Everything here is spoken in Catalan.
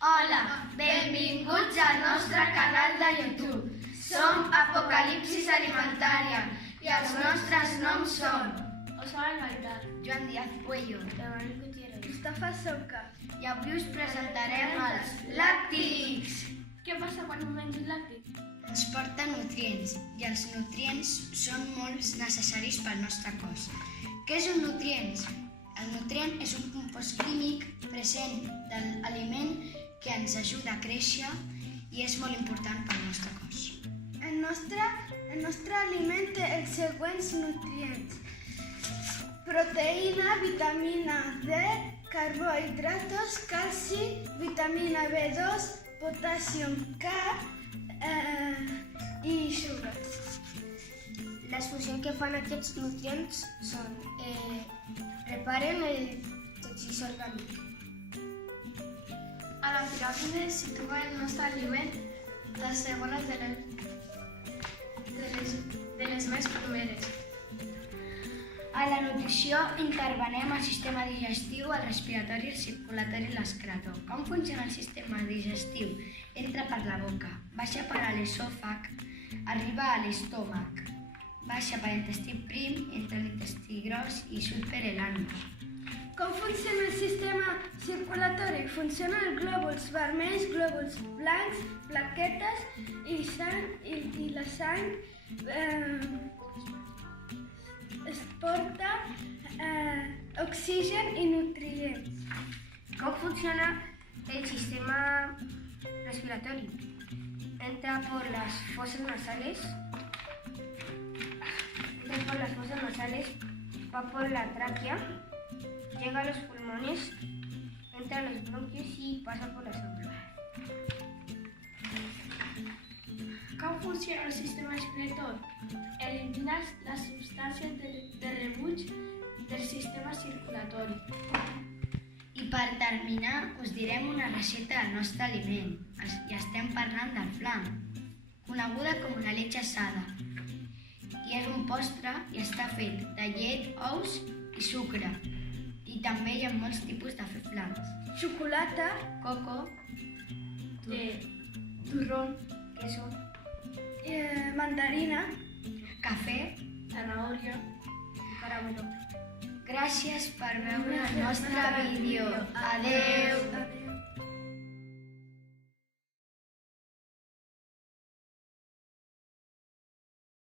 Hola, benvinguts al nostre canal de YouTube. Som Apocalipsis Alimentària i els nostres noms són Osvaldo Almaitar, Joan Díaz Puello, Emanuel Gutiérrez, Mustafa Souka. i avui us presentarem els làctics. Què passa quan un menja un làctic? Ens porta nutrients i els nutrients són molt necessaris pel nostre cos. Què és un nutrient? El nutrient és un compost químic present de l'aliment que ens ajuda a créixer i és molt important pel nostre cos. El nostre aliment té els següents nutrients: proteïna, vitamina D, carbohidratos, calci, vitamina B2, potassi, K i sucre. Les funcions que fan aquests nutrients són reparen el teixit orgànic. A la piràmide es situa el nostre aliment, la segona de les més primeres. A la nutrició intervenem el sistema digestiu, el respiratori, el circulatori i l'excretor. Com funciona el sistema digestiu? Entra per la boca, baixa per l'esòfag, arriba a l'estómac, baixa per l'intestí prim, entra a l'intestí gros i surt per l'anus. Com funciona el sistema circulatori? Funcionen glòbuls vermells, glòbuls blancs, plaquetes i la sang es porta oxigen i nutrients. Com funciona el sistema respiratori? Entra por las fosas nasales, va por la tráquea, llega a los pulmones, entra a los bronquios y pasa por la sangre. Com funciona el sistema excretor? Elimina les substàncies de rebuig del sistema circulatori. I per terminar, us direm una recepta del nostre aliment. I estem parlant del flan, coneguda com una lletja assada. I és un postre i està fet de llet, ous i sucre. I també hi ha molts tipus de fer flans. Xocolata, Coco, Turrón, queso, mandarina. cafè. zanahoria i caramelo. Gràcies per veure el nostre vídeo. Adeu!